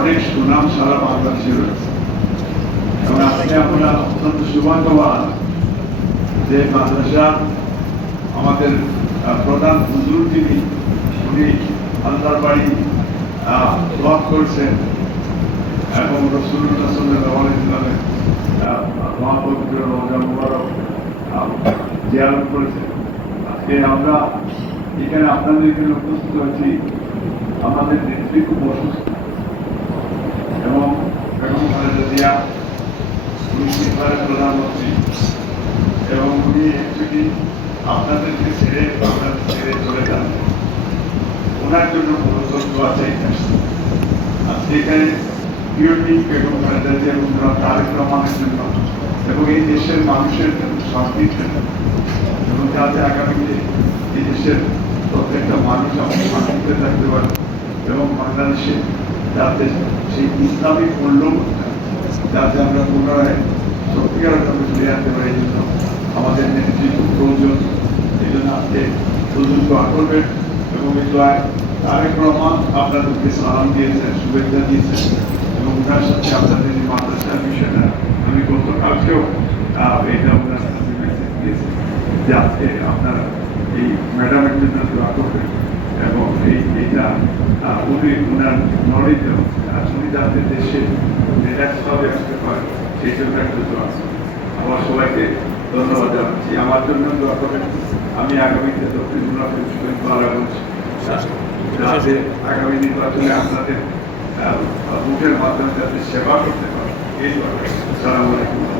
অনেক সুনাম সারা বাংলাদেশে রয়েছে। এবং আজকে আমরা অত্যন্ত সৌভাগ্যবান যে মাদ্রাসা আমাদের প্রধান হুজুর যিনি, উনি আল্লাহর বাড়ি দোয়া করেছেন এবং মহাপবিত্র মুবারক করেছেন। আজকে আমরা এখানে আপনাদের এখানে উপস্থিত হয়েছি। আমাদের নেত্রী খুব অসুস্থ এবং বেগম জিয়া উনি প্রধানমন্ত্রী। এবং উনি অ্যাকচুয়ালি আপনাদেরকে ছেড়ে আপনাদের ছেড়ে চলে যান, ওনার জন্য দোয়া চাইতে আজকে এখানে এই দেশের মানুষের এবং যাতে আগামীতে এই দেশের প্রত্যেকটা মানুষ এবং বাংলাদেশে যাতে সেই ইসলামিক মূল্যবোধটা সত্যিকারভাবে ফিরে আনতে পারি আমাদের নেতৃত্ব প্রয়োজন এই জন্য আজকে দোয়া করবেন এবং দোয়ায় তারেক রহমান আপনাদেরকে সালাম দিয়েছেন শুভেচ্ছা দিয়েছেন এবং ওনার সাথে আপনাদের এই মাদ্রাসার বিষয়টা আমি গতকালকেও এটা ওনার সাথে মেসেজ দিয়েছি যে আজকে আপনারা এই ম্যাডামের জন্য দোয়া করবেন এবং এই এটা উনি ওনার নলেজ উনি যাতে দেশে রিল্যাক্সভাবে আসতে পারেন। আমার সবাইকে ধন্যবাদ জানাচ্ছি। আমার জন্য দোয়া করেন আমি আগামীতে দক্ষিণ মুনাফিক বিশ্ববিদ্যালয় করছি যাতে আগামী নির্বাচনে আপনাদের মুখের মাধ্যমে যাতে সেবা করতে পারেন এই দোয়া সালাম আলাইকুম।